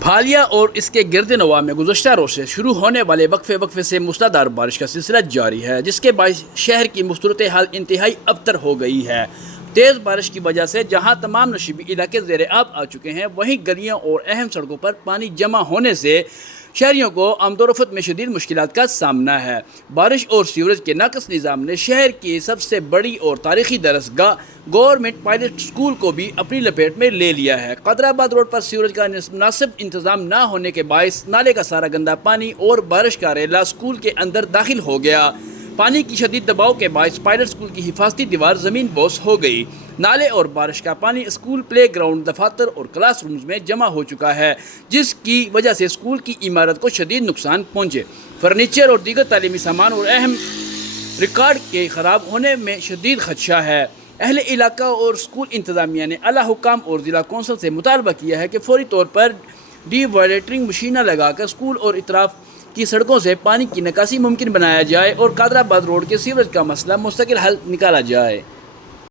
بھالیا اور اس کے گرد نواح میں گزشتہ روز سے شروع ہونے والے وقفے سے موسلادھار بارش کا سلسلہ جاری ہے، جس کے باعث شہر کی صورتحال انتہائی ابتر ہو گئی ہے۔ تیز بارش کی وجہ سے جہاں تمام نشیبی علاقے زیر آب آ چکے ہیں، وہیں گلیوں اور اہم سڑکوں پر پانی جمع ہونے سے شہریوں کو آمد و رفت میں شدید مشکلات کا سامنا ہے۔ بارش اور سیوریج کے ناقص نظام نے شہر کی سب سے بڑی اور تاریخی درسگاہ گورنمنٹ پائلٹ اسکول کو بھی اپنی لپیٹ میں لے لیا ہے۔ قادر آباد روڈ پر سیوریج کا مناسب انتظام نہ ہونے کے باعث نالے کا سارا گندا پانی اور بارش کا ریلا اسکول کے اندر داخل ہو گیا۔ پانی کی شدید دباؤ کے باعث پائلٹ اسکول کی حفاظتی دیوار زمین بوس ہو گئی۔ نالے اور بارش کا پانی اسکول، پلے گراؤنڈ، دفاتر اور کلاس رومز میں جمع ہو چکا ہے، جس کی وجہ سے اسکول کی عمارت کو شدید نقصان پہنچے۔ فرنیچر اور دیگر تعلیمی سامان اور اہم ریکارڈ کے خراب ہونے میں شدید خدشہ ہے۔ اہل علاقہ اور اسکول انتظامیہ نے اعلیٰ حکام اور ضلع کونسل سے مطالبہ کیا ہے کہ فوری طور پر ڈی وائلٹرنگ مشینیں لگا کر اسکول اور اطراف کی سڑکوں سے پانی کی نکاسی ممکن بنایا جائے اور قادر آباد روڈ کے سیوریج کا مسئلہ مستقل حل نکالا جائے۔